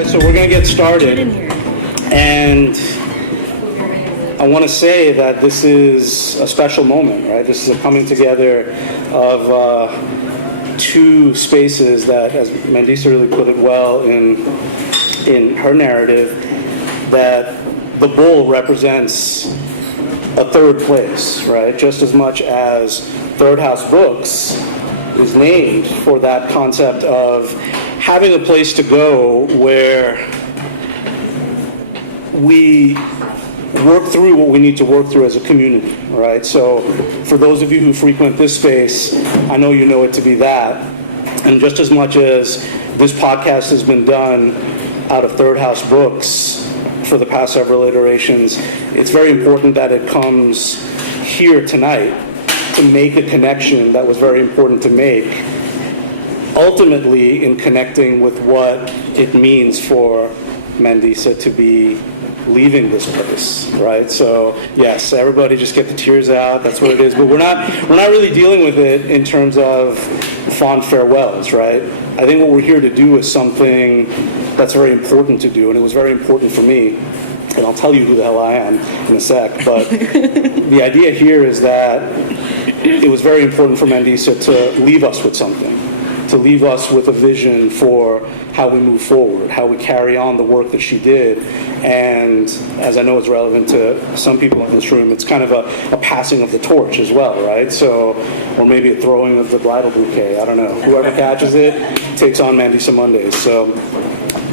guys, so we're going to get started. And I want to say that this is a special moment, right? This is a coming together of two spaces that, as Mandisa really put it well in her narrative, that the bull represents a third place, right? Just as much as Third House Books is named for that concept of having a place to go where we work through what we need to work through as a community, right? So for those of you who frequent this space, I know you know it to be that. And just as much as this podcast has been done out of Third House Books for the past several iterations, it's very important that it comes here tonight to make a connection that was very important to make, ultimately in connecting with what it means for Mandisa to be leaving this place, right? So yes, everybody just get the tears out, that's what it is, but we're not really dealing with it in terms of fond farewells, right? I think what we're here to do is something that's very important to do, and it was very important for me, and I'll tell you who the hell I am in a sec, but the idea here is that it was very important for Mandisa to leave us with something, to leave us with a vision for how we move forward, how we carry on the work that she did. And as I know it's relevant to some people in this room, it's kind of a passing of the torch as well, right? So, or maybe a throwing of the bridal bouquet, I don't know. Whoever catches it takes on Mandisa Mondays. So,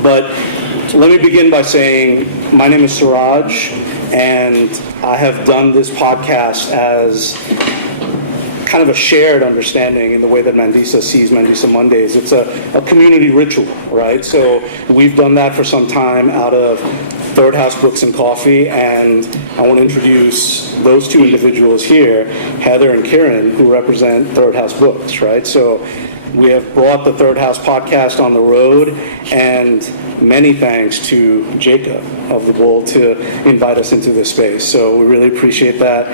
but let me begin by saying my name is Suraj, and I have done this podcast as kind of a shared understanding in the way that Mandisa sees Mandisa Mondays. It's a community ritual, right? So we've done that for some time out of Third House Books and Coffee, and I want to introduce those two individuals here, Heather and Kieran, who represent Third House Books, right? So we have brought the Third House podcast on the road, and many thanks to Jacob of the Bull to invite us into this space. So we really appreciate that.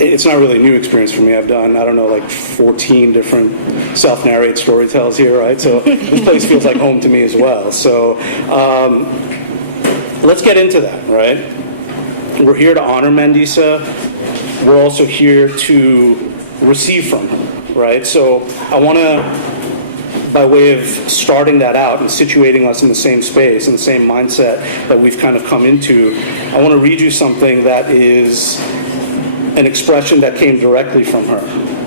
It's not really a new experience for me. I've done, I don't know, like 14 different self-narrate storytells here, right? So this place feels like home to me as well. So let's get into that, right? We're here to honor Mandisa. We're also here to receive from her, right? So I want to, by way of starting that out and situating us in the same space, in the same mindset that we've kind of come into, I want to read you something that is an expression that came directly from her,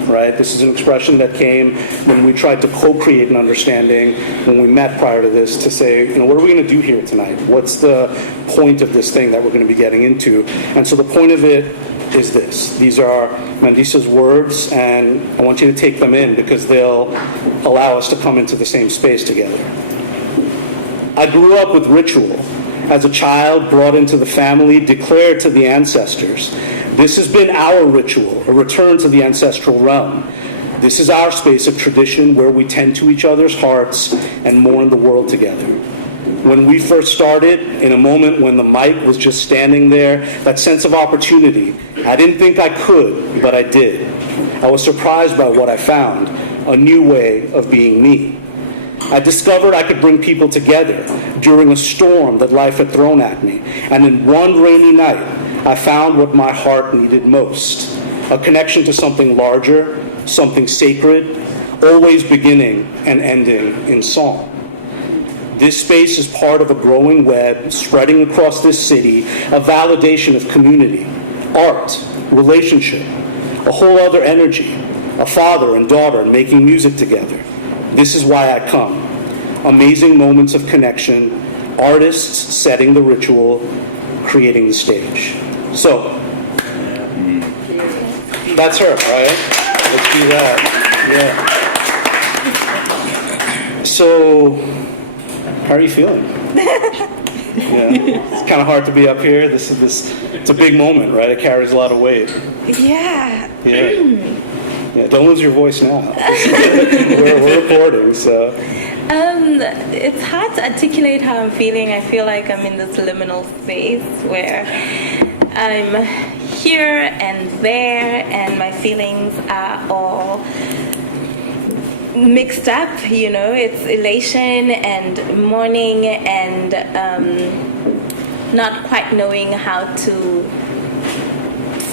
right? This is an expression that came when we tried to co-create an understanding when we met prior to this to say, you know, what are we going to do here tonight? What's the point of this thing that we're going to be getting into? And so the point of it is this. These are Mandisa's words, and I want you to take them in because they'll allow us to come into the same space together. I grew up with ritual. As a child, brought into the family, declared to the ancestors. This has been our ritual, a return to the ancestral realm. This is our space of tradition where we tend to each other's hearts and mourn the world together. When we first started, in a moment when the mic was just standing there, that sense of opportunity, I didn't think I could, but I did. I was surprised by what I found, a new way of being me. I discovered I could bring people together during a storm that life had thrown at me. And in one rainy night, I found what my heart needed most, a connection to something larger, something sacred, always beginning and ending in song. This space is part of a growing web spreading across this city, a validation of community, art, relationship, a whole other energy, a father and daughter making music together. This is why I come. Amazing moments of connection, artists setting the ritual, creating the stage. So, that's her, right? Let's do that. Yeah. So, how are you feeling? Yeah. It's kind of hard to be up here. It's a big moment, right? It carries a lot of weight. Yeah. Yeah. Yeah, don't lose your voice now. we're recording, so. It's hard to articulate how I'm feeling. I feel like I'm in this liminal space where I'm here and there, and my feelings are all mixed up, it's elation and mourning and not quite knowing how to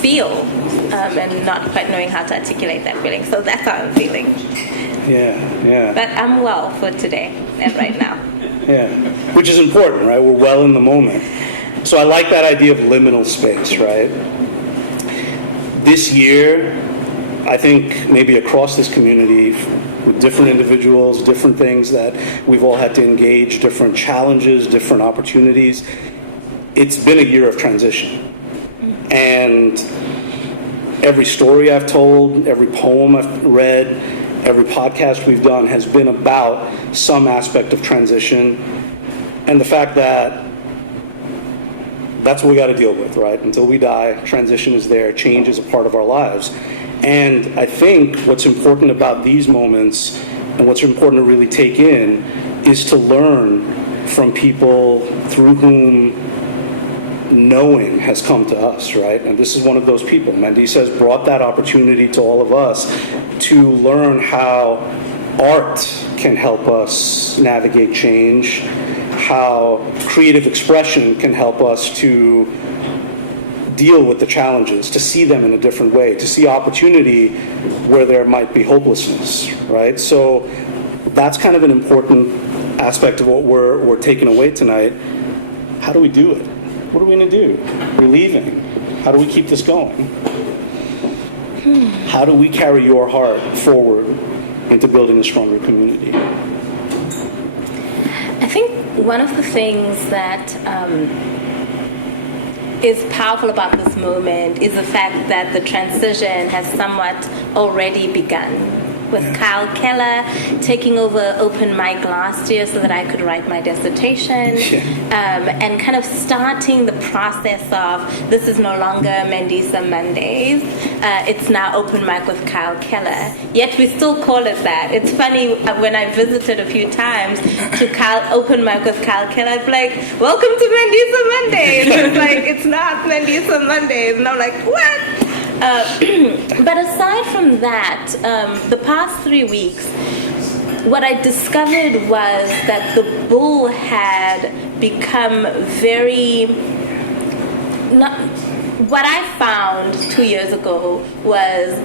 feel and not quite knowing how to articulate that feeling. So that's how I'm feeling. Yeah. But I'm well for today and right now. Yeah, which is important, right? We're well in the moment. So I like that idea of liminal space, right? This year, I think maybe across this community, with different individuals, different things that we've all had to engage, different challenges, different opportunities, it's been a year of transition. And every story I've told, every poem I've read, every podcast we've done has been about some aspect of transition and the fact that that's what we got to deal with, right? Until we die, transition is there, change is a part of our lives. And I think what's important about these moments and what's important to really take in is to learn from people through whom knowing has come to us, right? And this is one of those people. Mandisa has brought that opportunity to all of us to learn how art can help us navigate change, how creative expression can help us to deal with the challenges, to see them in a different way, to see opportunity where there might be hopelessness, right? So that's kind of an important aspect of what we're taking away tonight. How do we do it? What are we going to do? We're leaving. How do we keep this going? How do we carry your heart forward into building a stronger community? I think one of the things that is powerful about this moment is the fact that the transition has somewhat already begun. With Kyle Keller taking over open mic last year so that I could write my dissertation, and kind of starting the process of this is no longer Mandisa Mondays, it's now open mic with Kyle Keller. Yet we still call it that. It's funny, when I visited a few times to open mic with Kyle Keller, I'd be like, welcome to Mandisa Mondays. It's like, it's not Mandisa Mondays. And I'm like, what? But aside from that, the past 3 weeks, what I discovered was that the bull had become what I found 2 years ago was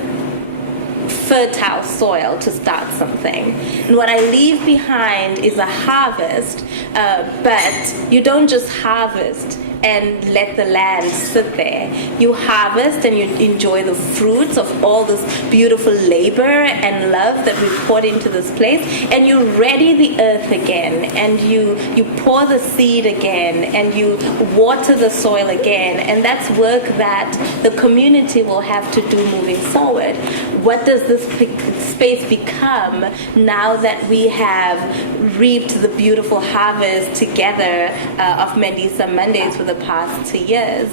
fertile soil to start something. And what I leave behind is a harvest, but you don't just harvest and let the land sit there. You harvest and you enjoy the fruits of all this beautiful labor and love that we poured into this place, and you ready the earth again, and you pour the seed again, and you water the soil again, and that's work that the community will have to do moving forward. What does this space become now that we have reaped the beautiful harvest together of Mandisa Mondays for the past 2 years?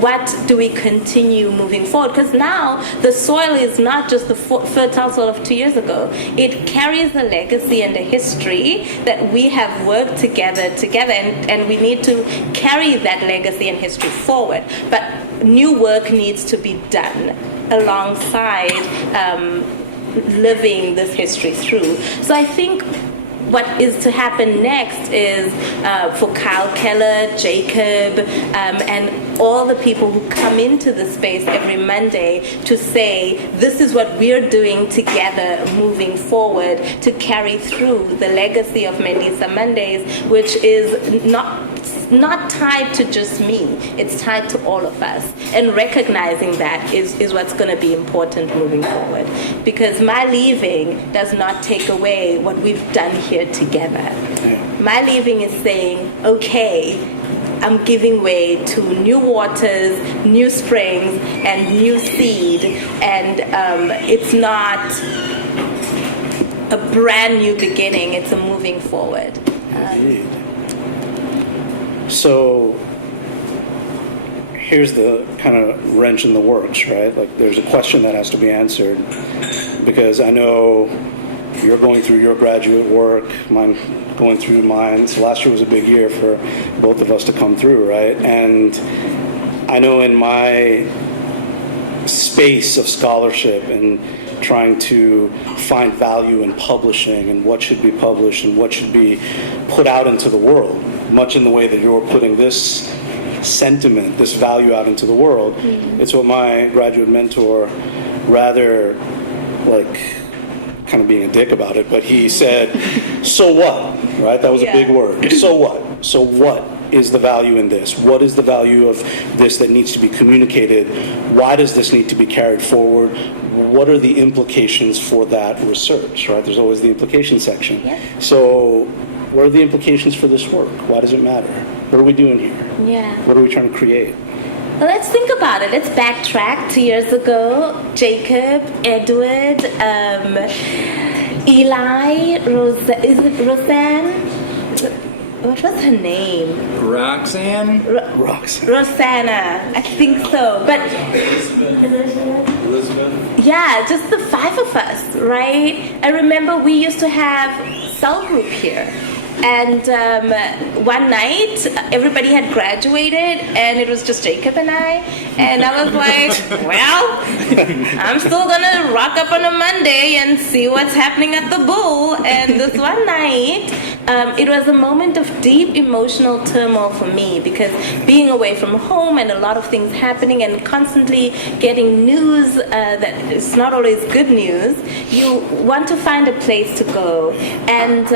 What do we continue moving forward? Because now the soil is not just the fertile soil of 2 years ago. It carries a legacy and a history that we have worked together, and we need to carry that legacy and history forward. But new work needs to be done alongside living this history through. So I think what is to happen next is for Kyle Keller, Jacob, and all the people who come into the space every Monday to say, this is what we're doing together moving forward to carry through the legacy of Mandisa Mondays, which is not tied to just me. It's tied to all of us. And recognizing that is what's going to be important moving forward. Because my leaving does not take away what we've done here together. My leaving is saying, okay, I'm giving way to new waters, new springs, and new seed. And it's not a brand new beginning. It's a moving forward. Indeed. So here's the kind of wrench in the works, right? Like, there's a question that has to be answered, because I know you're going through your graduate work, mine going through mine. So last year was a big year for both of us to come through, right? And I know in my space of scholarship and trying to find value in publishing and what should be published and what should be put out into the world, much in the way that you're putting this sentiment, this value out into the world. It's what my graduate mentor, rather like kind of being a dick about it, but he said, so what, right? That was a big word. So what? So what is the value in this? What is the value of this that needs to be communicated? Why does this need to be carried forward? What are the implications for that research, right? There's always the implication section. Yep. So what are the implications for this work? Why does it matter? What are we doing here? Yeah. What are we trying to create? Well, let's think about it. Let's backtrack 2 years ago. Jacob, Edward, Eli, Roseanne? What was her name? Roxanne? Rosanna. I think so. But Elizabeth? yeah, just the 5 of us, right? I remember we used to have cell group here. And one night, everybody had graduated, and it was just Jacob and I. And I was like, well, I'm still going to rock up on a Monday and see what's happening at the Bull. And this one night, it was a moment of deep emotional turmoil for me, because being away from home and a lot of things happening and constantly getting news that is not always good news, you want to find a place to go. And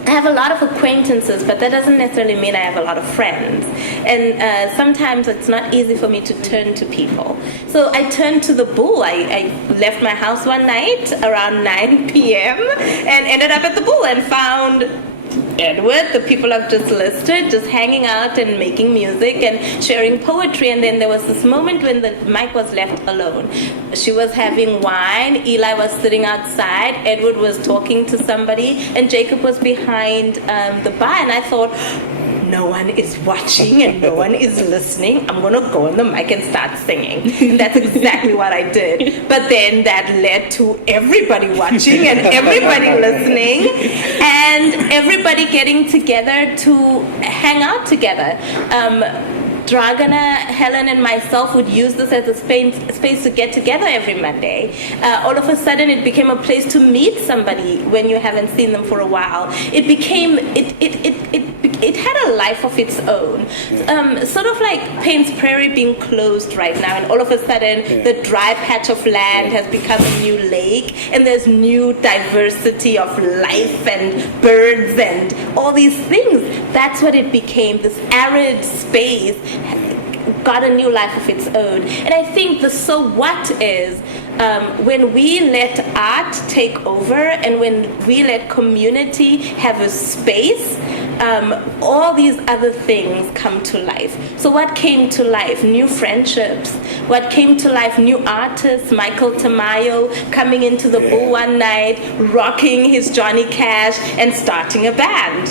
I have a lot of acquaintances, but that doesn't necessarily mean I have a lot of friends. And sometimes it's not easy for me to turn to people. So I turned to the Bull. I left my house one night around 9 p.m. and ended up at the Bull and found Edward, the people I've just listed, just hanging out and making music and sharing poetry. And then there was this moment when the mic was left alone. She was having wine, Eli was sitting outside, Edward was talking to somebody, and Jacob was behind the bar. And I thought, no one is watching and no one is listening. I'm going to go on the mic and start singing. And that's exactly what I did. But then that led to everybody watching and everybody listening and everybody getting together to hang out together. Dragana, Helen, and myself would use this as a space to get together every Monday. All of a sudden, it became a place to meet somebody when you haven't seen them for a while. It became, it had a life of its own. Sort of like Payne's Prairie being closed right now, and all of a sudden, the dry patch of land has become a new lake, and there's new diversity of life and birds and all these things. That's what it became, this arid space got a new life of its own. And I think the so what is when we let art take over and when we let community have a space, all these other things come to life. So what came to life? New friendships. What came to life? New artists. Michael Tamayo coming into the Bull one night, rocking his Johnny Cash and starting a band.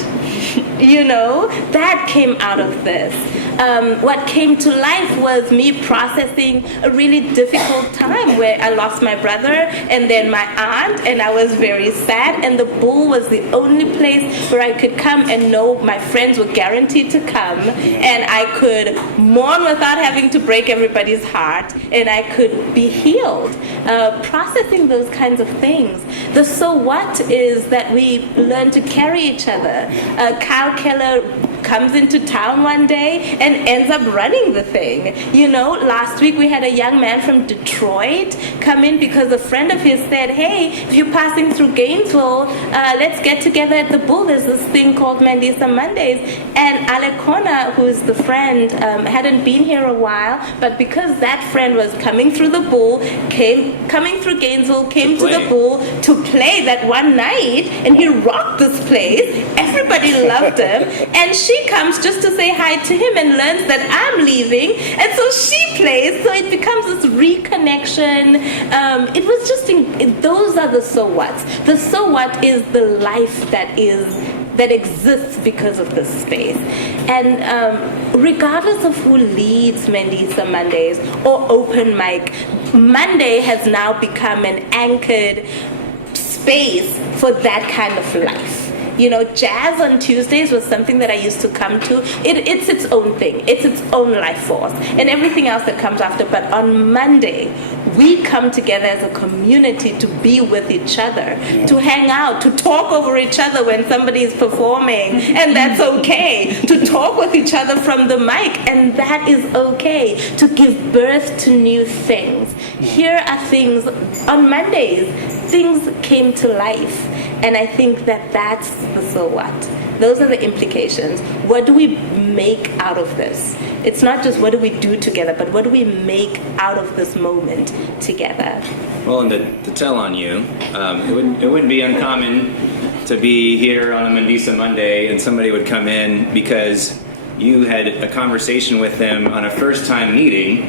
You know, that came out of this. What came to life was me processing a really difficult time where I lost my brother and then my aunt, and I was very sad, and the Bull was the only place where I could come and know my friends were guaranteed to come, and I could mourn without having to break everybody's heart, and I could be healed. Processing those kinds of things. The so what is that we learn to carry each other. Kyle Keller comes into town one day and ends up running the thing. You know, last week we had a young man from Detroit come in because a friend of his said, hey, if you're passing through Gainesville, let's get together at the Bull. There's this thing called Mandisa Mondays. And Alekona, who's the friend, hadn't been here a while, but because that friend was coming through the Bull, coming through Gainesville, came to the Bull to play that one night, and he rocked this place. Everybody loved him. And she comes just to say hi to him and learns that I'm leaving, and so she plays, so it becomes this reconnection. It was just, those are the so whats. The so what is the life that exists because of this space. And regardless of who leads Mandisa Mondays or Open Mic, Monday has now become an anchored space for that kind of life. Jazz on Tuesdays was something that I used to come to. It's its own thing. It's its own life force. And everything else that comes after. But on Monday, we come together as a community to be with each other, to hang out, to talk over each other when somebody is performing, and that's okay. To talk with each other from the mic, and that is okay. To give birth to new things. Here are things, on Mondays, things came to life. And I think that that's the so what. Those are the implications. What do we make out of this? It's not just what do we do together, but what do we make out of this moment together? Well, and to tell on you, it wouldn't be uncommon to be here on a Mandisa Monday and somebody would come in because you had a conversation with them on a first-time meeting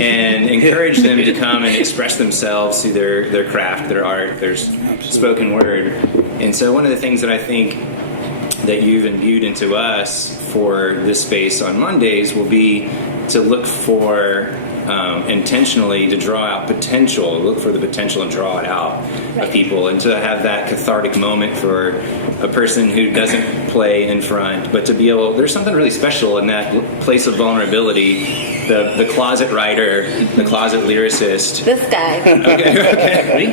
and encouraged them to come and express themselves through their craft, their art, their spoken word. And so one of the things that I think that you've imbued into us for this space on Mondays will be to look for intentionally to draw out potential, look for the potential and draw it out of people, and to have that cathartic moment for a person who doesn't play in front, but to be able, there's something really special in that place of vulnerability, the closet writer, the closet lyricist. This guy. Okay.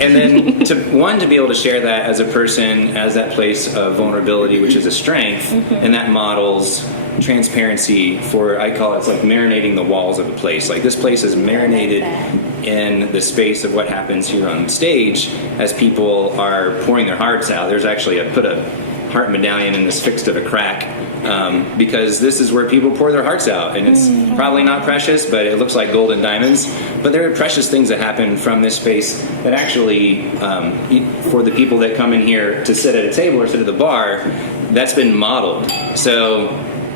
And then to be able to share that as a person, as that place of vulnerability, which is a strength, and that models transparency for, I call it's like marinating the walls of a place. Like this place is marinated in the space of what happens here on stage as people are pouring their hearts out. There's actually, I put a heart medallion in this fixed of a crack because this is where people pour their hearts out, and it's probably not precious, but it looks like gold and diamonds. But there are precious things that happen from this space that actually, for the people that come in here to sit at a table or sit at the bar, that's been modeled. So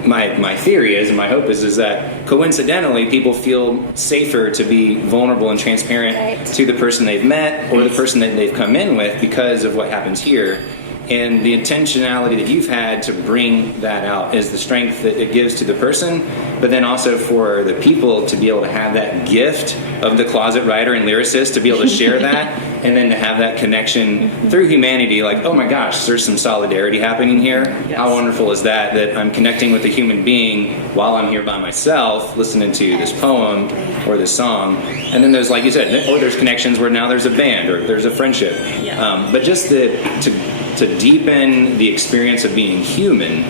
my theory is, and my hope is that coincidentally people feel safer to be vulnerable and transparent to the person they've met or the person that they've come in with because of what happens here. And the intentionality that you've had to bring that out is the strength that it gives to the person, but then also for the people to be able to have that gift of the closet writer and lyricist to be able to share that, and then to have that connection through humanity, like, oh my gosh, there's some solidarity happening here. Yes. How wonderful is that I'm connecting with a human being while I'm here by myself, listening to this poem or this song. And then there's, like you said, or there's connections where now there's a band or there's a friendship. Yeah. But just to deepen the experience of being human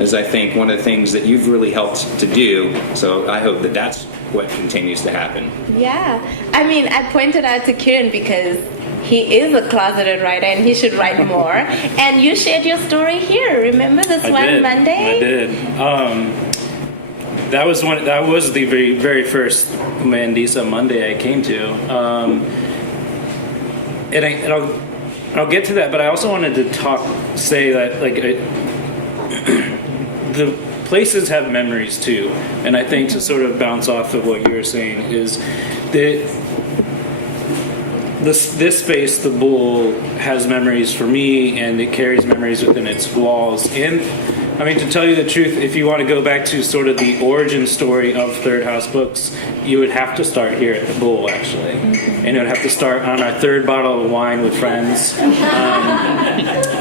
is, I think, one of the things that you've really helped to do. So I hope that that's what continues to happen. Yeah. I mean, I pointed out to Kieran because he is a closeted writer and he should write more. And you shared your story here. Remember this Monday? I did. That was the very, very first Mandisa Monday I came to. I'll get to that, but I also wanted to say that the places have memories too, and I think to sort of bounce off of what you were saying is that this space, the Bull, has memories for me, and it carries memories within its walls. And I mean, to tell you the truth, if you want to go back to sort of the origin story of Third House Books, you would have to start here at the Bull, actually. And it would have to start on our third bottle of wine with friends,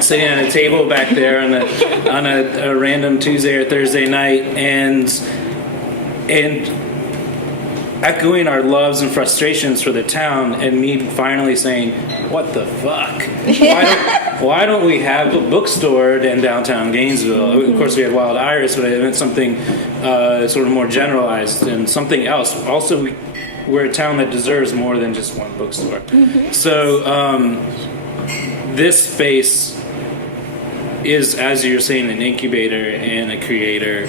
sitting at a table back there on a random Tuesday or Thursday night, and echoing our loves and frustrations for the town, and me finally saying, what the fuck? Why don't we have a bookstore in downtown Gainesville? Of course, we had Wild Iris, but I meant something sort of more generalized and something else. Also, we're a town that deserves more than just one bookstore. So this space is, as you're saying, an incubator and a creator.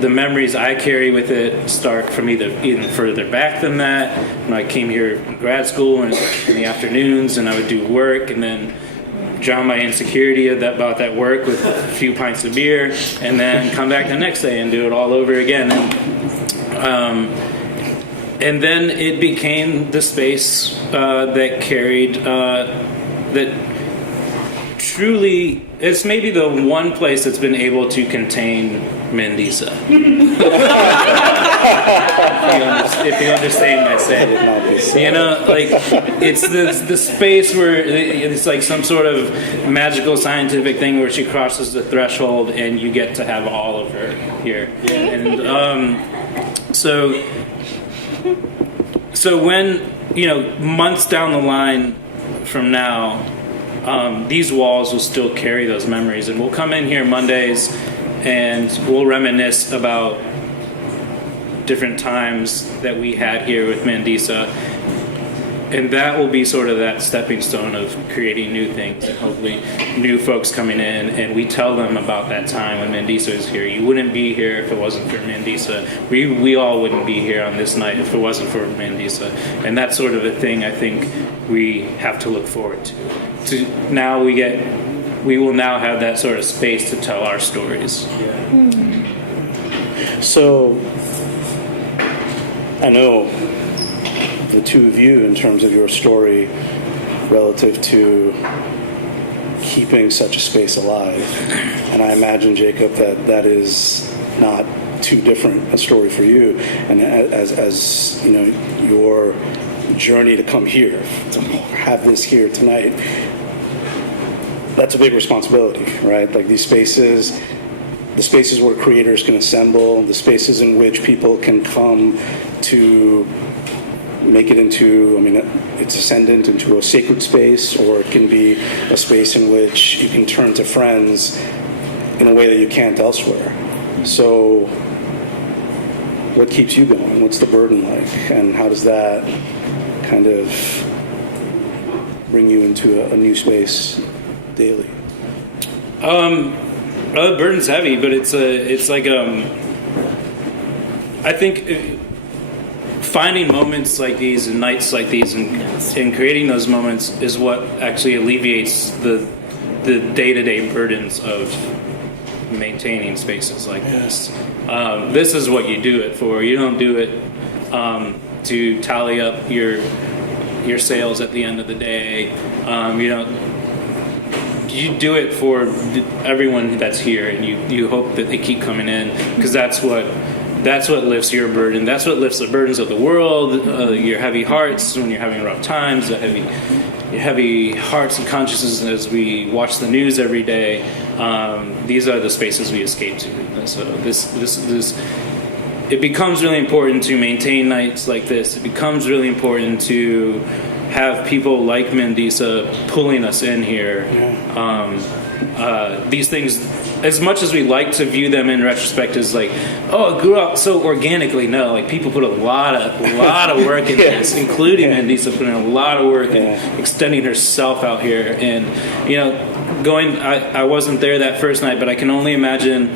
The memories I carry with it start from even further back than that. When I came here in grad school and in the afternoons, and I would do work and then drown my insecurity about that work with a few pints of beer, and then come back the next day and do it all over again. And then it became the space that carried that truly, it's maybe the one place that's been able to contain Mandisa. if you understand my saying. You know, like it's the space where it's like some sort of magical scientific thing where she crosses the threshold and you get to have all of her here. And so when, you know, months down the line from now, these walls will still carry those memories, and we'll come in here Mondays and we'll reminisce about different times that we had here with Mandisa, and that will be sort of that stepping stone of creating new things and hopefully new folks coming in, and we tell them about that time when Mandisa is here. You wouldn't be here if it wasn't for Mandisa. We all wouldn't be here on this night if it wasn't for Mandisa, and that's sort of a thing I think we have to look forward to. Now we will now have that sort of space to tell our stories. So I know the two of you, in terms of your story relative to keeping such a space alive, and I imagine, Jacob, that is not too different a story for you, and as you know, your journey to come here, to have this here tonight, that's a big responsibility, right? Like these spaces, the spaces where creators can assemble, the spaces in which people can come to make it into, I mean, it's ascendant into a sacred space, or it can be a space in which you can turn to friends in a way that you can't elsewhere. So what keeps you going? What's the burden like? And how does that kind of bring you into a new space daily? The burden's heavy, but it's like I think finding moments like these and nights like these and creating those moments is what actually alleviates the day-to-day burdens of maintaining spaces like this. This is what you do it for. You don't do it to tally up your sales at the end of the day. You do it for everyone that's here, and you hope that they keep coming in, because that's what lifts your burden. That's what lifts the burdens of the world, your heavy hearts when you're having rough times, your heavy hearts and consciences as we watch the news every day. These are the spaces we escape to. And so this it becomes really important to maintain nights like this. It becomes really important to have people like Mandisa pulling us in here. These things, as much as we like to view them in retrospect as like, oh, it grew up so organically. No, like people put a lot of work in this, including Mandisa putting a lot of work in extending herself out here. And I wasn't there that first night, but I can only imagine.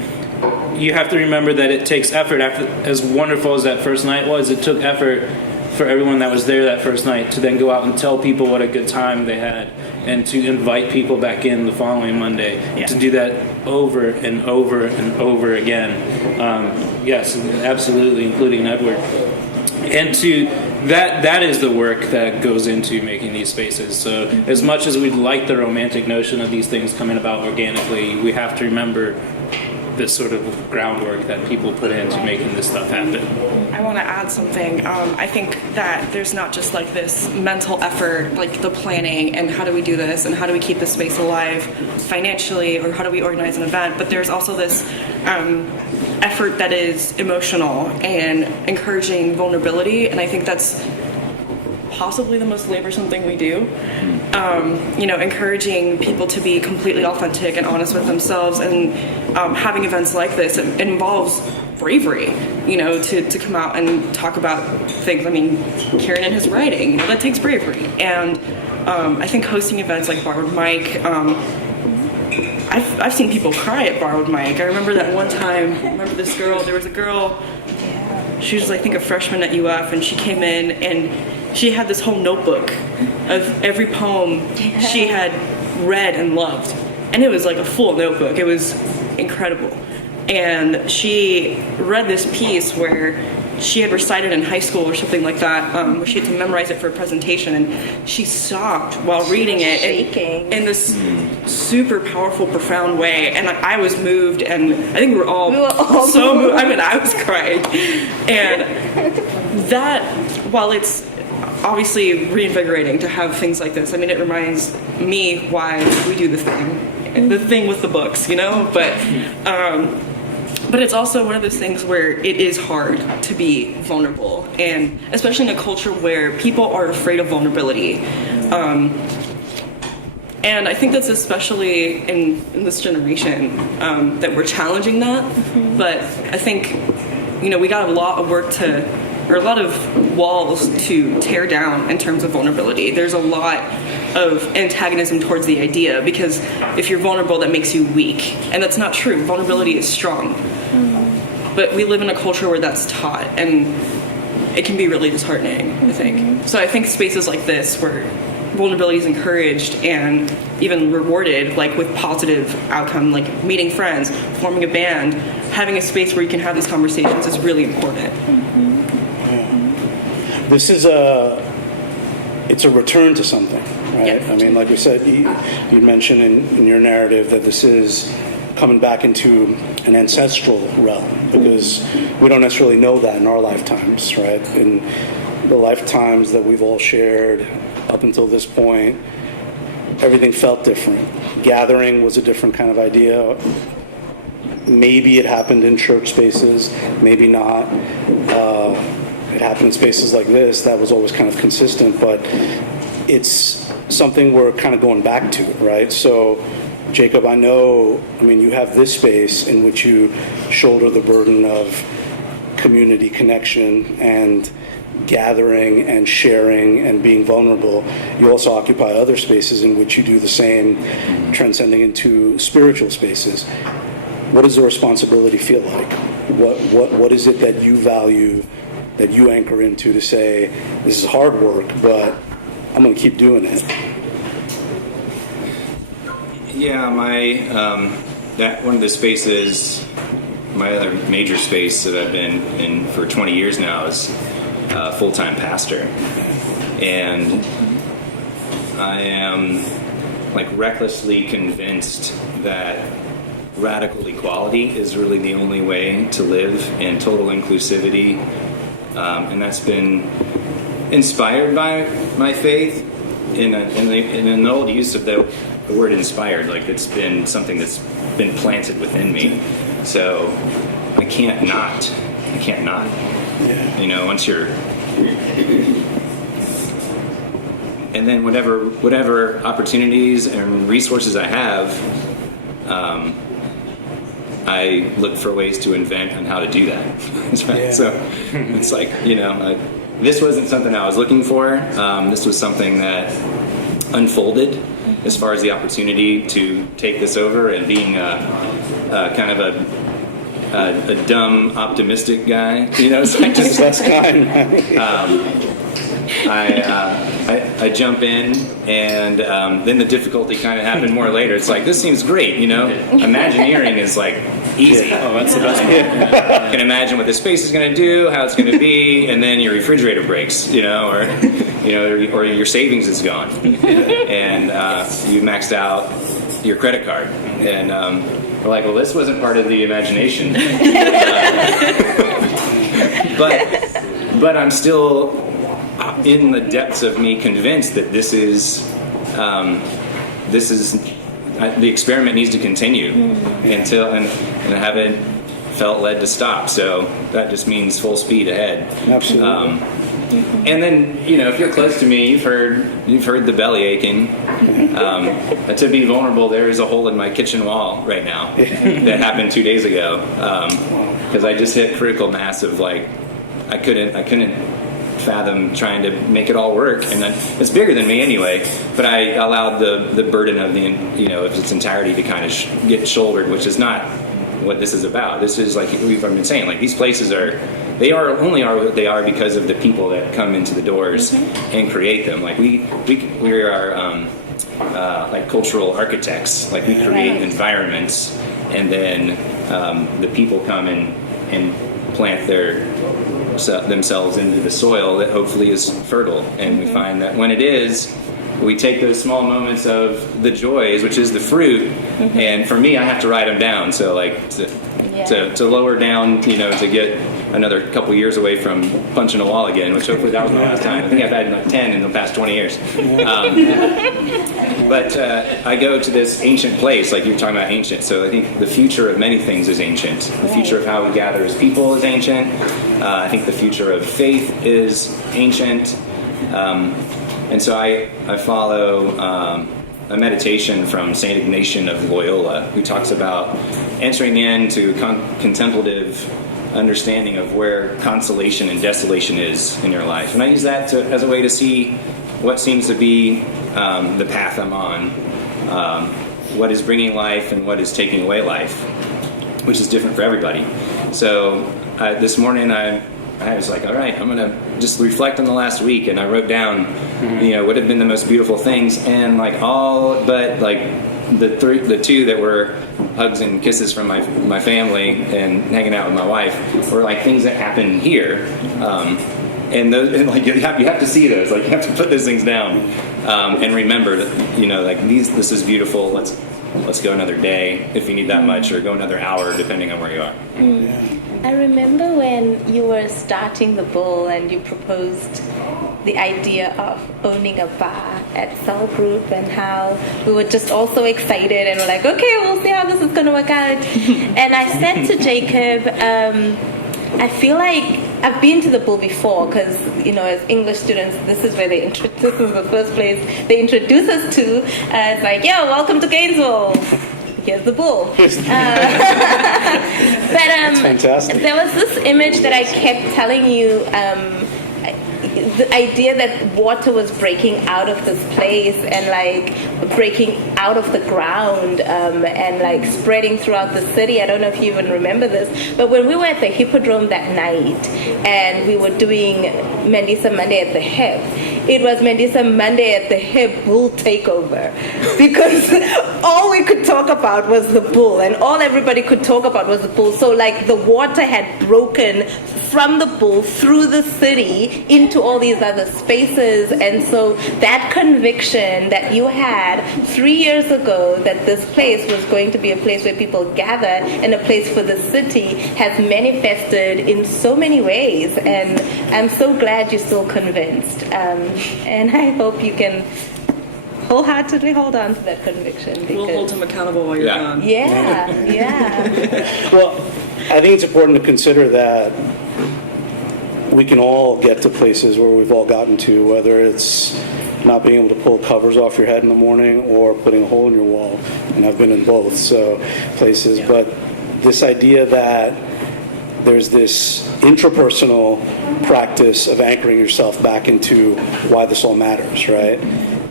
You have to remember that it takes effort. As wonderful as that first night was, it took effort for everyone that was there that first night to then go out and tell people what a good time they had, and to invite people back in the following Monday, to do that over and over and over again. Yes, absolutely, including Edward. And to that is the work that goes into making these spaces. So as much as we'd like the romantic notion of these things coming about organically, we have to remember this sort of groundwork that people put into making this stuff happen. I want to add something. I think that there's not just like this mental effort, like the planning and how do we do this and how do we keep this space alive financially, or how do we organize an event, but there's also this effort that is emotional and encouraging vulnerability, and I think that's possibly the most laborsome thing we do. Encouraging people to be completely authentic and honest with themselves, and having events like this, it involves bravery, to come out and talk about things. I mean, Kieran and his writing, that takes bravery. And I think hosting events like Borrowed Mic, I've seen people cry at Borrowed Mic. I remember that one time, there was a girl, she was I think a freshman at UF, and she came in and she had this whole notebook of every poem she had read and loved. And it was like a full notebook. It was incredible. And she read this piece where she had recited in high school or something like that, where she had to memorize it for a presentation, and she sobbed while reading it Shaking. in this super powerful, profound way. And I was moved, and I think we were all so moved. I mean, I was crying. And that, while it's obviously reinvigorating to have things like this, I mean, it reminds me why we do the thing with the books, you know? But it's also one of those things where it is hard to be vulnerable, and especially in a culture where people are afraid of vulnerability. And I think that's especially in this generation that we're challenging that. But I think, you know, we got a lot of work or a lot of walls to tear down in terms of vulnerability. There's a lot of antagonism towards the idea, because if you're vulnerable, that makes you weak. And that's not true. Vulnerability is strong. But we live in a culture where that's taught, and it can be really disheartening, I think. So I think spaces like this, where vulnerability is encouraged and even rewarded, like with positive outcome, like meeting friends, forming a band, having a space where you can have these conversations is really important. This is it's a return to something, right? Yeah. I mean, like we said, you mentioned in your narrative that this is coming back into an ancestral realm, because we don't necessarily know that in our lifetimes, right? In the lifetimes that we've all shared up until this point, everything felt different. Gathering was a different kind of idea. Maybe it happened in church spaces, maybe not. It happened in spaces like this. That was always kind of consistent, but it's something we're kind of going back to, right? So, Jacob, I mean, you have this space in which you shoulder the burden of community connection and gathering and sharing and being vulnerable. You also occupy other spaces in which you do the same, transcending into spiritual spaces. What does the responsibility feel like? What is it that you value, that you anchor into, to say, this is hard work, but I'm going to keep doing it? Yeah, that one of the spaces, my other major space that I've been in for 20 years now is full-time pastor, and I am like recklessly convinced that radical equality is really the only way to live, and total inclusivity, and that's been inspired by my faith in an old use of the word inspired. Like, it's been something that's been planted within me, so I can't not. Yeah. You know, once you're, and then whatever opportunities and resources I have, I look for ways to invent on how to do that. Yeah. So it's like, you know, this wasn't something I was looking for. This was something that unfolded as far as the opportunity to take this over, and being kind of a dumb, optimistic guy. You know, it's like just That's kind. I jump in, and then the difficulty kind of happened more later. It's like, this seems great, you know? Imagineering is like easy. Oh, that's the best part. You can imagine what the space is going to do, how it's going to be, and then your refrigerator breaks, you know, or your savings is gone, and you maxed out your credit card, and we're like, well, this wasn't part of the imagination. But I'm still in the depths of me convinced that this is the experiment needs to continue until and I haven't felt led to stop. So that just means full speed ahead. Absolutely. And then, you know, if you're close to me, you've heard the belly aching. To be vulnerable, there is a hole in my kitchen wall right now that happened 2 days ago, because I just hit critical mass of, like, I couldn't fathom trying to make it all work, and then it's bigger than me anyway. But I allowed the burden of of its entirety to kind of get shouldered, which is not what this is about. This is, like we've been saying, like, these places are only what they are because of the people that come into the doors and create them. Like we are like cultural architects. Like, we create environments, and then the people come and plant their themselves into the soil that hopefully is fertile. And we find that when it is, we take those small moments of the joys, which is the fruit, and for me, I have to write them down. So like to lower down, to get another couple years away from punching a wall again, which hopefully that was my last time. I think I've had like 10 in the past 20 years. But I go to this ancient place, like you were talking about ancient. So I think the future of many things is ancient. The future of how we gather as people is ancient. I think the future of faith is ancient. And so I follow a meditation from Saint Ignatius of Loyola, who talks about entering into contemplative understanding of where consolation and desolation is in your life. And I use that as a way to see what seems to be the path I'm on, what is bringing life and what is taking away life, which is different for everybody. So this morning I was like, all right, I'm going to just reflect on the last week, and I wrote down, what have been the most beautiful things, and like all but like the two that were hugs and kisses from my family and hanging out with my wife were like things that happened here, and those, and like you have to see those, like you have to put those things down, and remember that like this is beautiful. Let's go another day if you need that much, or go another hour depending on where you are. I remember when you were starting the Bull and you proposed the idea of owning a bar at Cell Group, and how we were just all so excited and we're like, okay, we'll see how this is going to work out. And I said to Jacob, I feel like I've been to the Bull before because, as English students, this is where this is the first place they introduce us to. It's like, yo, welcome to Gainesville. Here's the Bull. But fantastic. There was this image that I kept telling you, the idea that water was breaking out of this place and like breaking out of the ground, and like spreading throughout the city. I don't know if you even remember this, but when we were at the Hippodrome that night and we were doing Mandisa Monday at the Hip, it was Mandisa Monday at the Hip Bull takeover, because all we could talk about was the bull, and all everybody could talk about was the bull. So like the water had broken from the Bull through the city into all these other spaces. And so that conviction that you had 3 years ago that this place was going to be a place where people gather and a place for the city has manifested in so many ways. And I'm so glad you're still convinced. And I hope you can wholeheartedly hold on to that conviction. Because We'll hold him accountable while you're gone. Yeah. Well, I think it's important to consider that we can all get to places where we've all gotten to, whether it's not being able to pull covers off your head in the morning or putting a hole in your wall. And I've been in both places. Yeah. But this idea that there's this intrapersonal practice of anchoring yourself back into why this all matters, right?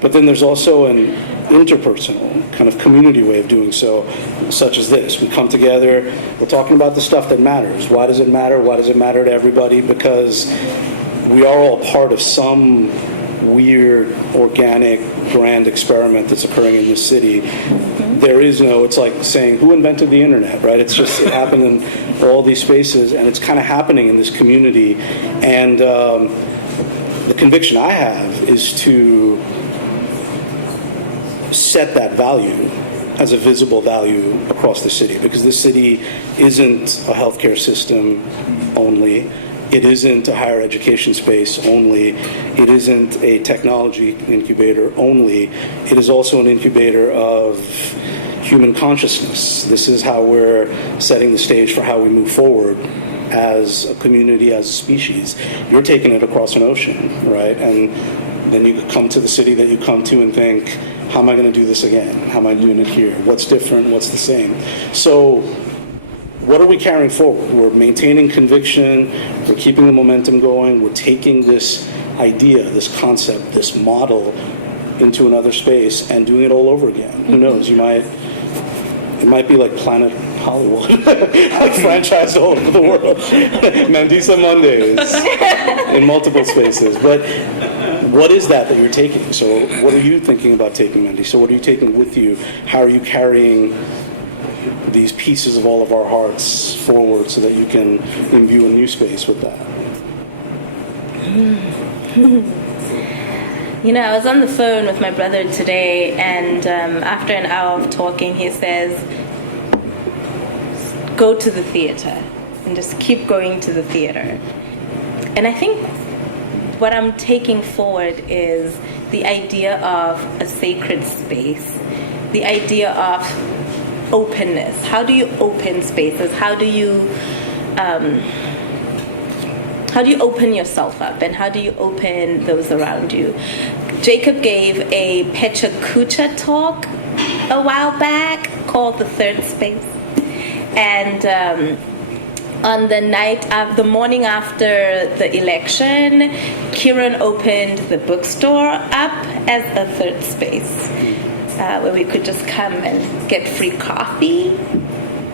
But then there's also an interpersonal kind of community way of doing so, such as this. We come together, we're talking about the stuff that matters. Why does it matter? Why does it matter to everybody? Because we are all part of some weird, organic, grand experiment that's occurring in this city. There is no, it's like saying, who invented the internet, right? It's just, it happened in all these spaces, and it's kind of happening in this community. And the conviction I have is to set that value as a visible value across the city, because this city isn't a healthcare system only. It isn't a higher education space only. It isn't a technology incubator only. It is also an incubator of human consciousness. This is how we're setting the stage for how we move forward as a community, as a species. You're taking it across an ocean, right? And then you come to the city that you come to and think, how am I going to do this again? How am I doing it here? What's different? What's the same? So what are we carrying forward? We're maintaining conviction. We're keeping the momentum going. We're taking this idea, this concept, this model into another space and doing it all over again. Who knows? It might be like Planet Hollywood, like franchised all over the world. Mandisa Mondays in multiple spaces. But what is that you're taking? So what are you thinking about taking, Mandisa? What are you taking with you? How are you carrying these pieces of all of our hearts forward so that you can imbue a new space with that? You know, I was on the phone with my brother today, and after an hour of talking, he says, go to the theater and just keep going to the theater. And I think what I'm taking forward is the idea of a sacred space, the idea of openness. How do you open spaces? How do you open yourself up, and how do you open those around you? Jacob gave a Pecha Kucha talk a while back called The Third Space. And on the morning after the election, Kieran opened the bookstore up as a third space where we could just come and get free coffee.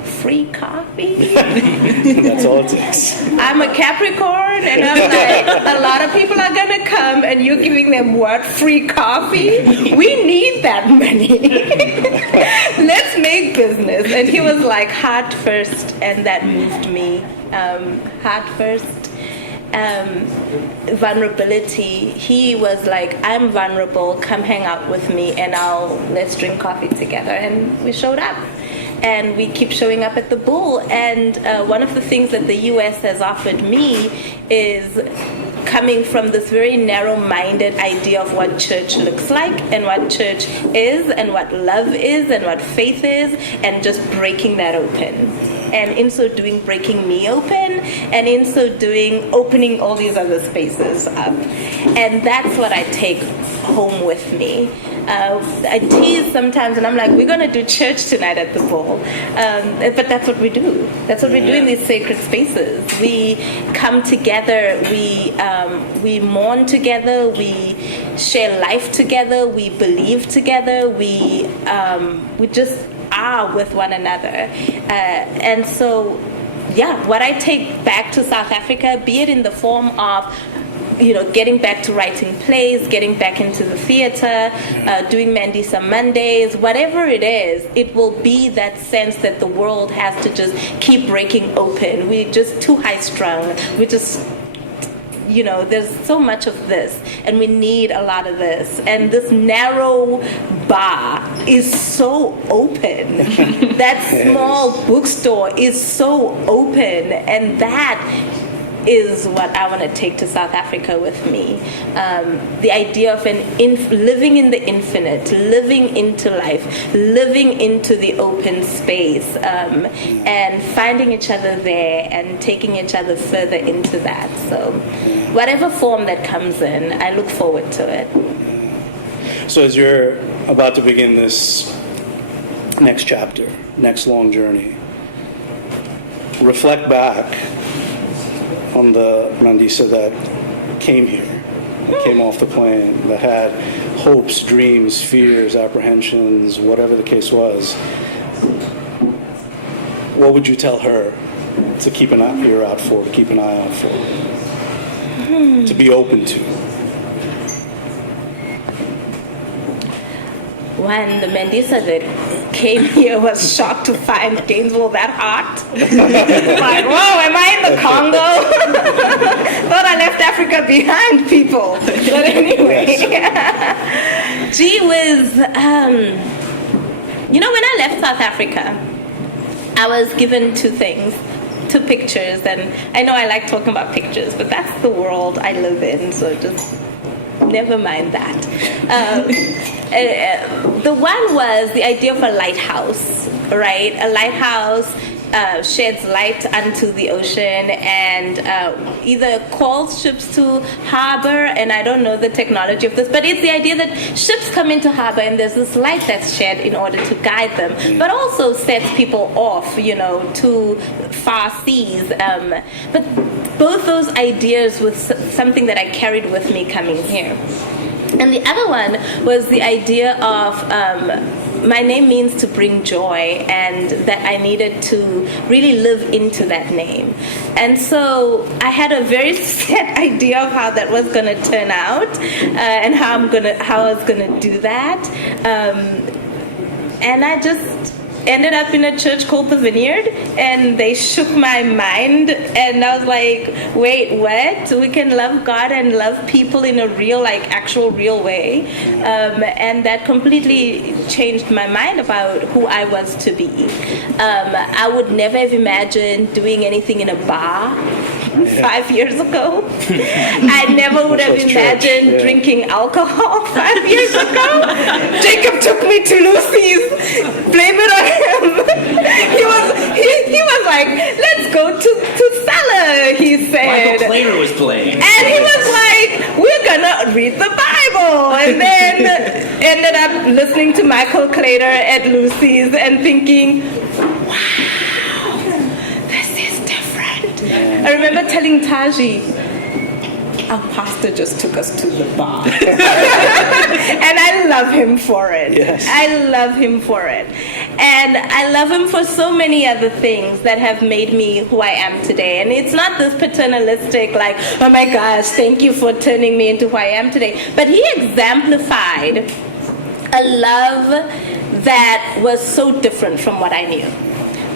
Free coffee? That's all it takes. I'm a Capricorn, and I'm like, a lot of people are gonna come, and you're giving them what? Free coffee? We need that money. Let's make business. And he was like, heart first, and that moved me. Heart first. Vulnerability. He was like, I'm vulnerable, come hang out with me, and let's drink coffee together. And we showed up. And we keep showing up at the Bull. And one of the things that the U.S. has offered me is coming from this very narrow-minded idea of what church looks like and what church is and what love is and what faith is, and just breaking that open. And in so doing, breaking me open, and in so doing, opening all these other spaces up. And that's what I take home with me. I tease sometimes, and I'm like, we're going to do church tonight at the Bull. But that's what we do. That's what we do in these sacred spaces. We come together, we mourn together, we share life together, we believe together, we just are with one another. And so, what I take back to South Africa, be it in the form of getting back to writing plays, getting back into the theater, doing Mandisa Mondays, whatever it is, it will be that sense that the world has to just keep breaking open. We're just too high-strung. We're just, there's so much of this, and we need a lot of this. And this narrow bar is so open. That small bookstore is so open, and that is what I want to take to South Africa with me. The idea of living in the infinite, living into life, living into the open space, and finding each other there and taking each other further into that. So whatever form that comes in, I look forward to it. So as you're about to begin this next chapter, next long journey, reflect back on the Mandisa that came here, that came off the plane, that had hopes, dreams, fears, apprehensions, whatever the case was. What would you tell her to keep an ear out for, to keep an eye out for, to be open to? When the Mandisa that came here was shocked to find Gainesville that hot. Like, whoa, am I in the Congo? Thought I left Africa behind, people. But anyway, gee whiz. When I left South Africa, I was given two pictures, and I know I like talking about pictures, but that's the world I live in, so just never mind that. The one was the idea of a lighthouse, right? A lighthouse sheds light onto the ocean and either calls ships to harbor, and I don't know the technology of this, but it's the idea that ships come into harbor and there's this light that's shed in order to guide them, but also sets people off, to far seas. But both those ideas was something that I carried with me coming here. And the other one was the idea of my name means to bring joy, and that I needed to really live into that name. And so I had a very set idea of how that was going to turn out, and how I was going to do that. And I just ended up in a church called the Vineyard, and they shook my mind, and I was like, wait, what? We can love God and love people in a real, like actual real way. And that completely changed my mind about who I was to be. I would never have imagined doing anything in a bar 5 years ago. I never would have imagined drinking alcohol 5 years ago. Jacob took me to Lucy's. Blame it on him. He was like, let's go to Cellar, he said. Michael Plater was playing. And he was like, we're gonna read the Bible. And then ended up listening to Michael Clater at Lucy's and thinking, wow, this is different. I remember telling Taji, our pastor just took us to the bar. And I love him for it. Yes. I love him for it. And I love him for so many other things that have made me who I am today. And it's not this paternalistic, like, oh my gosh, thank you for turning me into who I am today. But he exemplified a love that was so different from what I knew.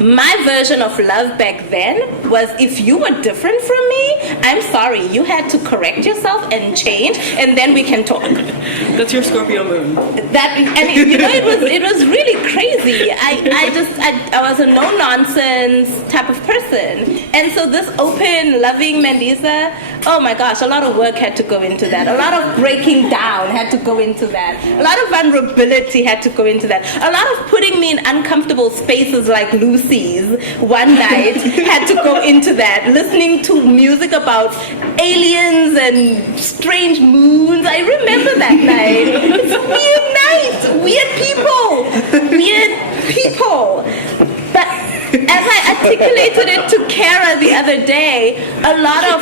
My version of love back then was, if you were different from me, I'm sorry, you had to correct yourself and change, and then we can talk. That's your Scorpio moon. It was really crazy. I was a no nonsense type of person, and so this open, loving Mandisa, oh my gosh, a lot of work had to go into that. A lot of breaking down had to go into that. A lot of vulnerability had to go into that. A lot of putting me in uncomfortable spaces like Lucy's one night had to go into that. Listening to music about aliens and strange moons. I remember that night. It's a weird night. Weird people. But as I articulated it to Kara the other day, a lot of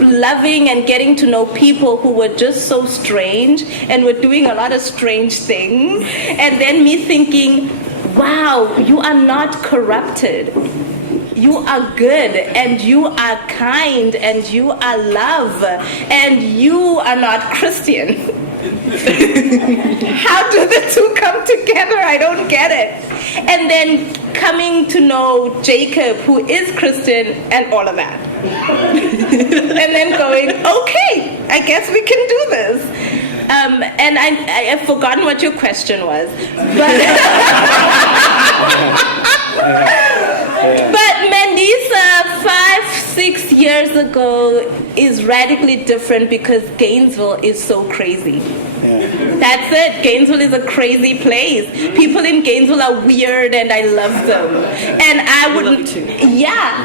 loving and getting to know people who were just so strange and were doing a lot of strange things, and then me thinking, wow, you are not corrupted. You are good, and you are kind, and you are love, and you are not Christian. How do the two come together? I don't get it. And then coming to know Jacob, who is Christian, and all of that. And then going, okay, I guess we can do this. And I have forgotten what your question was. But Mandisa, 5-6 years ago, is radically different because Gainesville is so crazy. That's it. Gainesville is a crazy place. People in Gainesville are weird, and I love them. And I would, yeah.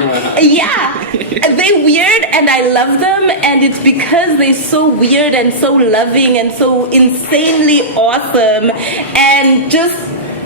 They're weird, and I love them. And it's because they're so weird and so loving and so insanely awesome, and just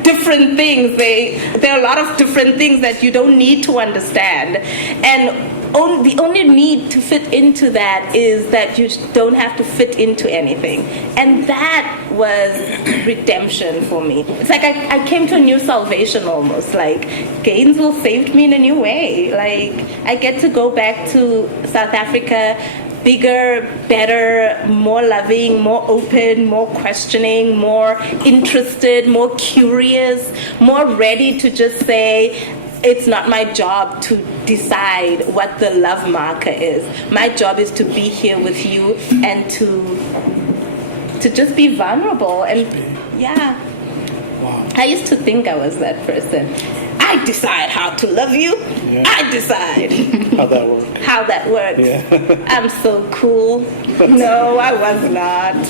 different things. There are a lot of different things that you don't need to understand, and the only need to fit into that is that you don't have to fit into anything. And that was redemption for me. It's like I came to a new salvation almost. Like, Gainesville saved me in a new way. Like, I get to go back to South Africa bigger, better, more loving, more open, more questioning, more interested, more curious, more ready to just say, it's not my job to decide what the love marker is. My job is to be here with you and to just be vulnerable. And yeah, wow. I used to think I was that person. I decide how to love you. Yeah. I decide. How that works. Yeah. I'm so cool. No, I was not.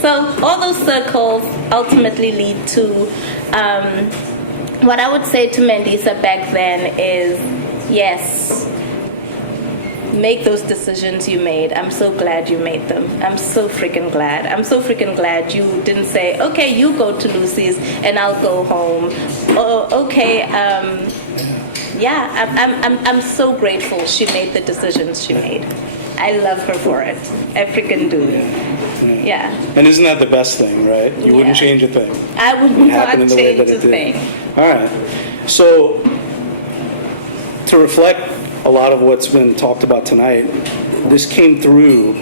So all those circles ultimately lead to what I would say to Mandisa back then is, yes, make those decisions you made. I'm so glad you made them. I'm so freaking glad. I'm so freaking glad you didn't say, okay, you go to Lucy's and I'll go home. Oh, okay, I'm so grateful she made the decisions she made. I love her for it. I freaking do. Yeah. And isn't that the best thing, right? You wouldn't change a thing. I would not change a thing. All right. So, to reflect a lot of what's been talked about tonight, this came through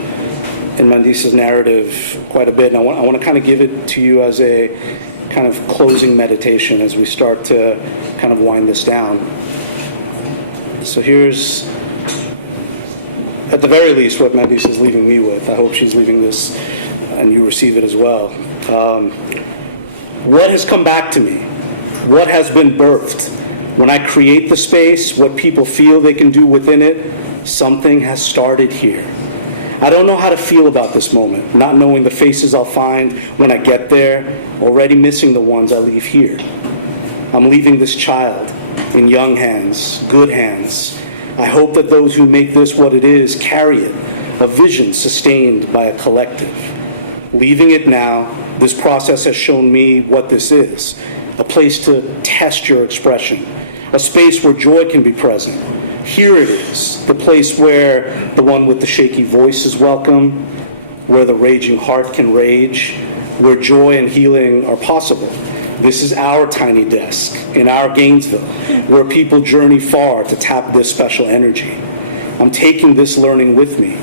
in Mandisa's narrative quite a bit, and I want to kind of give it to you as a kind of closing meditation as we start to kind of wind this down. So here's, at the very least, what Mandisa is leaving me with. I hope she's leaving this and you receive it as well. What has come back to me? What has been birthed? When I create the space, what people feel they can do within it, something has started here. I don't know how to feel about this moment, not knowing the faces I'll find when I get there, already missing the ones I leave here. I'm leaving this child in young hands, good hands. I hope that those who make this what it is carry it, a vision sustained by a collective. Leaving it now, this process has shown me what this is, a place to test your expression, a space where joy can be present. Here it is, the place where the one with the shaky voice is welcome, where the raging heart can rage, where joy and healing are possible. This is our tiny desk in our Gainesville, where people journey far to tap this special energy. I'm taking this learning with me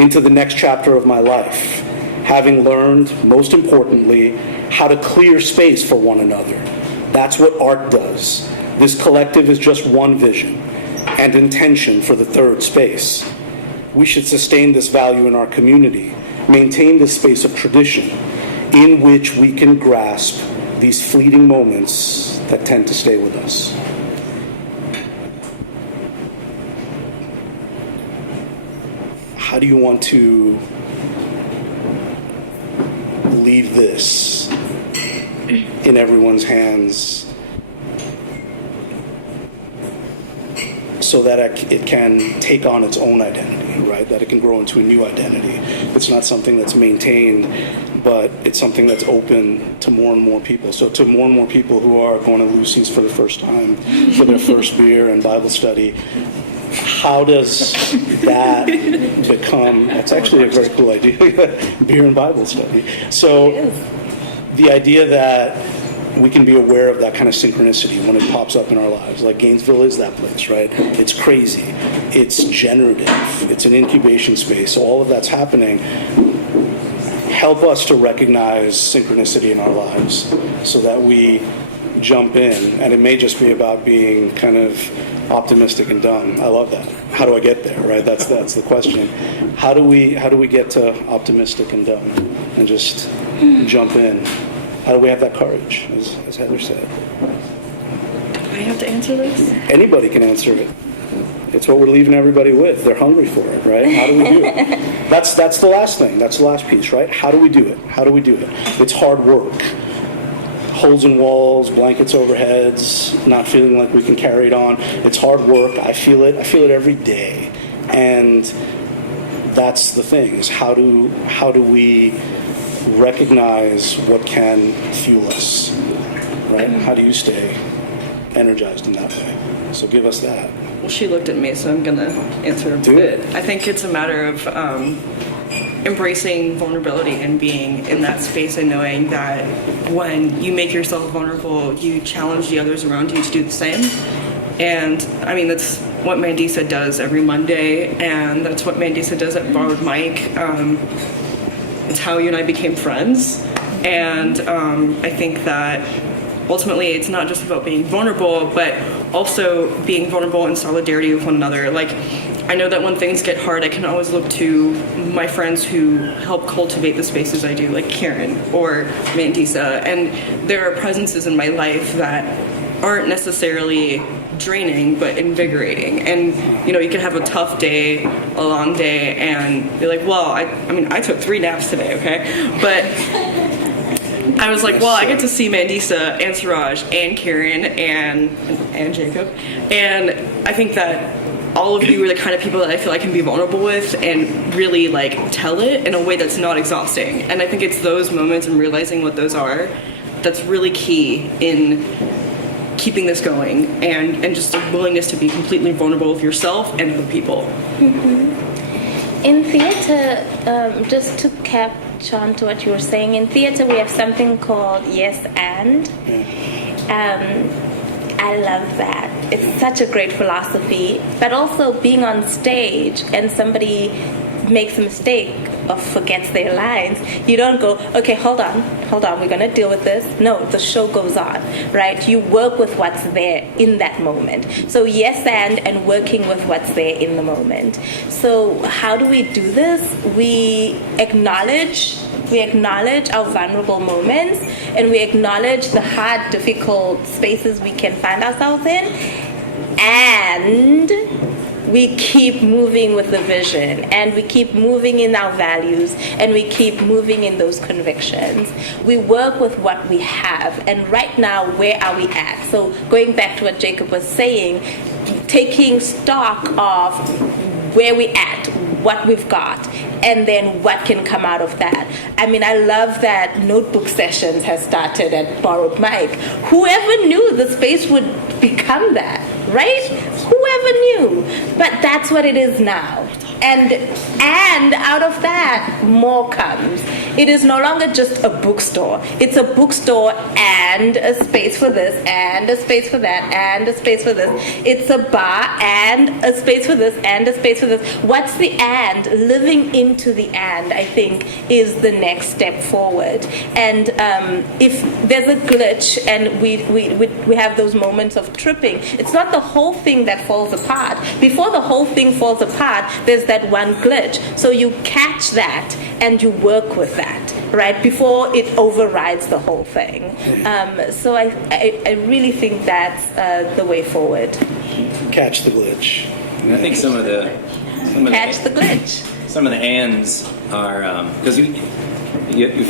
into the next chapter of my life, having learned, most importantly, how to clear space for one another. That's what art does. This collective is just one vision and intention for the third space. We should sustain this value in our community, maintain this space of tradition in which we can grasp these fleeting moments that tend to stay with us. How do you want to leave this in everyone's hands so that it can take on its own identity, right? That it can grow into a new identity. It's not something that's maintained, but it's something that's open to more and more people. So to more and more people who are going to Lucy's for the first time, for their first beer and Bible study, how does that become, that's actually a very cool idea, beer and Bible study. So the idea that we can be aware of that kind of synchronicity when it pops up in our lives. Like Gainesville is that place, right? It's crazy. It's generative. It's an incubation space. So all of that's happening. Help us to recognize synchronicity in our lives so that we jump in. And it may just be about being kind of optimistic and dumb. I love that. How do I get there, right? That's the question. How do we get to optimistic and dumb and just jump in? How do we have that courage, as Heather said? Do I have to answer this? Anybody can answer it. It's what we're leaving everybody with. They're hungry for it, right? How do we do it? That's the last thing. That's the last piece, right? How do we do it? How do we do it? It's hard work. Holes in walls, blankets over heads, not feeling like we can carry it on. It's hard work. I feel it. I feel it every day. And that's the thing, is how do we recognize what can fuel us, right? How do you stay energized in that way? So give us that. Well, she looked at me, so I'm going to answer a bit. I think it's a matter of embracing vulnerability and being in that space and knowing that when you make yourself vulnerable, you challenge the others around you to do the same. And, I mean, that's what Mandisa does every Monday, and that's what Mandisa does at Borrowed Mic. It's how you and I became friends, and I think that ultimately it's not just about being vulnerable, but also being vulnerable in solidarity with one another. Like, I know that when things get hard, I can always look to my friends who help cultivate the spaces I do, like Karen or Mandisa, and there are presences in my life that aren't necessarily draining but invigorating. And you know, you can have a tough day, a long day, and you're like, well, I took 3 naps today, okay? But I was like, well, I get to see Mandisa and Suraj and Karen and Jacob, and I think that all of you are the kind of people that I feel I can be vulnerable with and really like tell it in a way that's not exhausting. And I think it's those moments and realizing what those are that's really key in keeping this going, and just a willingness to be completely vulnerable with yourself and other people. Mm-hmm. In theater, just to catch on to what you were saying, in theater we have something called yes and. I love that. It's such a great philosophy, but also being on stage and somebody makes a mistake or forgets their lines, you don't go, okay, hold on, hold on, we're going to deal with this. No, the show goes on, right? You work with what's there in that moment. So yes, and working with what's there in the moment. So how do we do this? We acknowledge our vulnerable moments, and we acknowledge the hard, difficult spaces we can find ourselves in, and we keep moving with the vision, and we keep moving in our values, and we keep moving in those convictions. We work with what we have, and right now, where are we at? So going back to what Jacob was saying, taking stock of where we at, what we've got, and then what can come out of that. I mean, I love that notebook sessions has started at Borrowed Mic. Whoever knew the space would become that, right? Whoever knew? But that's what it is now. And out of that, more comes. It is no longer just a bookstore. It's a bookstore and a space for this, and a space for that, and a space for this. It's a bar and a space for this, and a space for this. What's the and? Living into the and, I think, is the next step forward. And if there's a glitch and we have those moments of tripping, it's not the whole thing that falls apart. Before the whole thing falls apart, there's that one glitch. So you catch that and you work with that, right? Before it overrides the whole thing. So I really think that's the way forward. Catch the glitch. And I think some of the glitch. Some of the ands are because you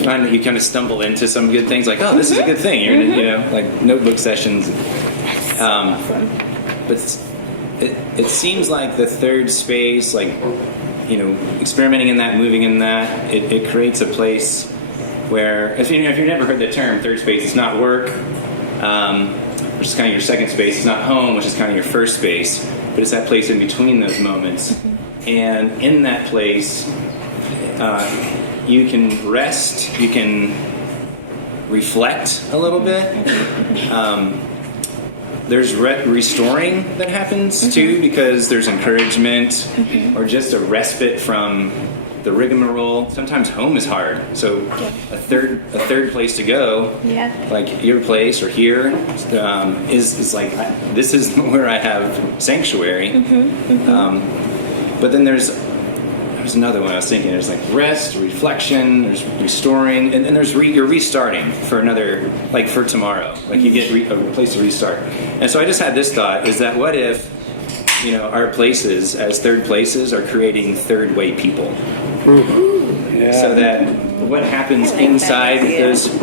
find that you kind of stumble into some good things, like, oh, this is a good thing. You're gonna, like notebook sessions. Awesome. But it seems like the third space, like, experimenting in that, moving in that, it creates a place where, if you've never heard the term third space, it's not work, which is kind of your second space. It's not home, which is kind of your first space, but it's that place in between those moments. And in that place, you can rest, you can reflect a little bit. There's restoring that happens too, because there's encouragement or just a respite from the rigmarole. Sometimes home is hard, so a third place to go, like your place or here, is like, this is where I have sanctuary. But then there's another one I was thinking. There's like rest, reflection, there's restoring, and then there's you're restarting for another, like for tomorrow. Like you get a place to restart. And so I just had this thought: is that what if, our places as third places are creating third way people? Yeah. So that what happens inside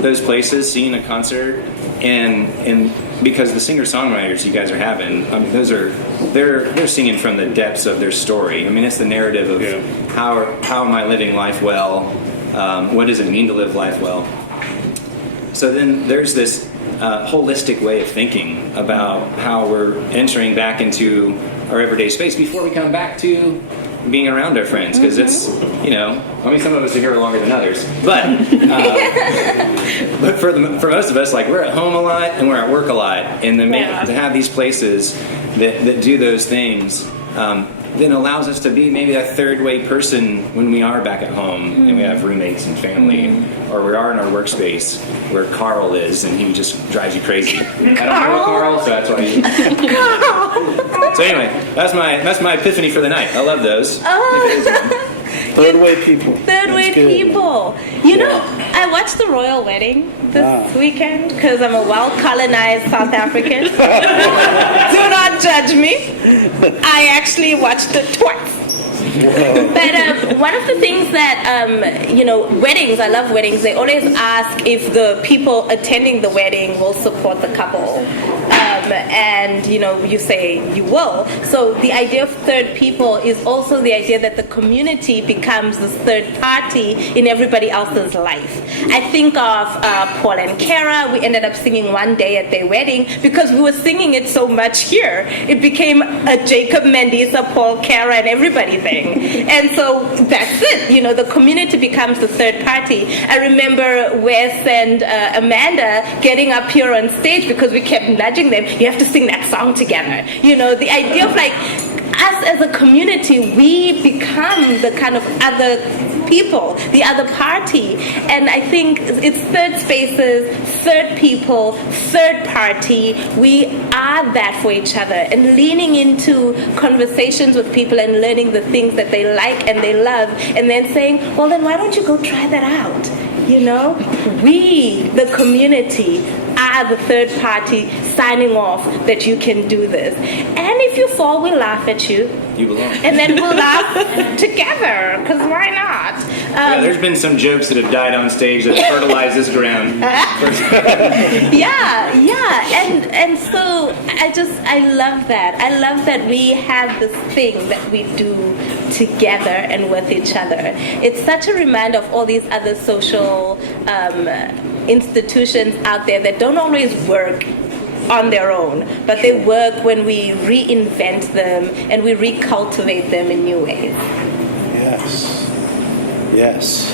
those places, seeing a concert, and because the singer-songwriters you guys are having, I mean, they're singing from the depths of their story. I mean, it's the narrative of how am I living life well? What does it mean to live life well? So then there's this holistic way of thinking about how we're entering back into our everyday space before we come back to being around our friends, because it's, some of us are here longer than others, but but for most of us, like, we're at home a lot and we're at work a lot, and to have these places that do those things then allows us to be maybe a third way person when we are back at home and we have roommates and family, or we are in our workspace where Carl is and he just drives you crazy. I don't know Carl, so that's why you... So anyway, that's my epiphany for the night. I love those. Third way people. Third way people. I watched the royal wedding this weekend because I'm a well-colonized South African. Do not judge me. I actually watched it twice. But one of the things that, weddings, I love weddings, they always ask if the people attending the wedding will support the couple. And, you say you will. So the idea of third people is also the idea that the community becomes this third party in everybody else's life. I think of Paul and Kara. We ended up singing one day at their wedding because we were singing it so much here. It became a Jacob, Mandisa, Paul, Kara, and everybody thing. And so that's it. The community becomes the third party. I remember Wes and Amanda getting up here on stage because we kept nudging them. You have to sing that song together. The idea of like us as a community, we become the kind of other people, the other party. And I think it's third spaces, third people, third party. We are that for each other, and leaning into conversations with people and learning the things that they like and they love, and then saying, well, then why don't you go try that out? You know, we, the community, are the third party signing off that you can do this. And if you fall, we'll laugh at you. You belong. And then we'll laugh together, because why not? Yeah, there's been some jokes that have died on stage that fertilize this ground. Yeah. And so I love that. I love that we have this thing that we do together and with each other. It's such a reminder of all these other social institutions out there that don't always work on their own, but they work when we reinvent them and we recultivate them in new ways. Yes.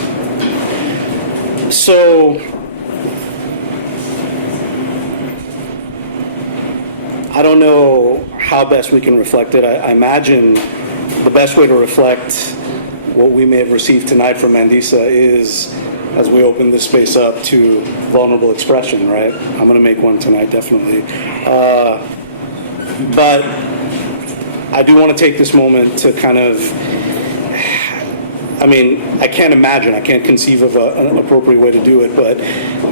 So, I don't know how best we can reflect it. I imagine the best way to reflect what we may have received tonight from Mandisa is as we open this space up to vulnerable expression, right? I'm going to make one tonight, definitely. But I do want to take this moment to kind of, I can't conceive of an appropriate way to do it, but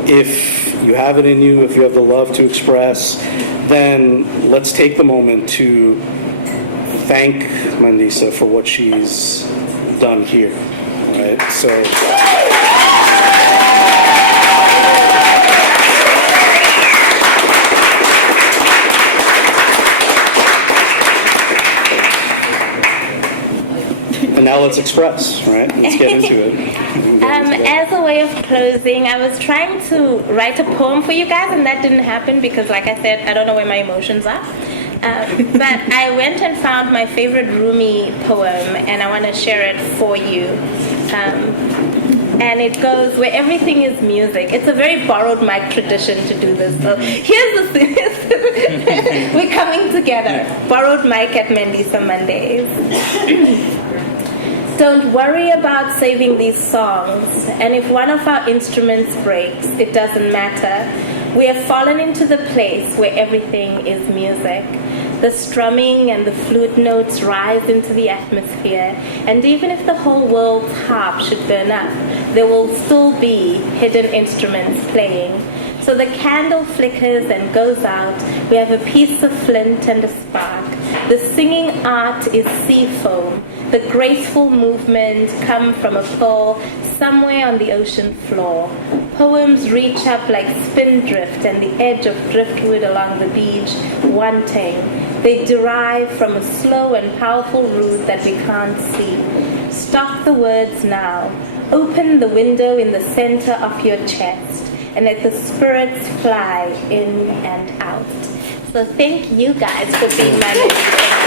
if you have it in you, if you have the love to express, then let's take the moment to thank Mandisa for what she's done here, right? So. And now let's express, right? Let's get into it. As a way of closing, I was trying to write a poem for you guys, and that didn't happen because, like I said, I don't know where my emotions are. But I went and found my favorite Rumi poem, and I want to share it for you. And it goes, where everything is music. It's a very borrowed mic tradition to do this. So here's the thing. We're coming together. Borrowed mic at Mandisa Mondays. Don't worry about saving these songs, and if one of our instruments breaks, it doesn't matter. We have fallen into the place where everything is music. The strumming and the flute notes rise into the atmosphere, and even if the whole world's harp should burn up, there will still be hidden instruments playing. So the candle flickers and goes out. We have a piece of flint and a spark. The singing art is sea foam. The graceful movement come from a pearl somewhere on the ocean floor. Poems reach up like spindrift and the edge of driftwood along the beach, wanting. They derive from a slow and powerful root that we can't see. Stop the words now. Open the window in the center of your chest and let the spirits fly in and out. So thank you guys for being my mentors.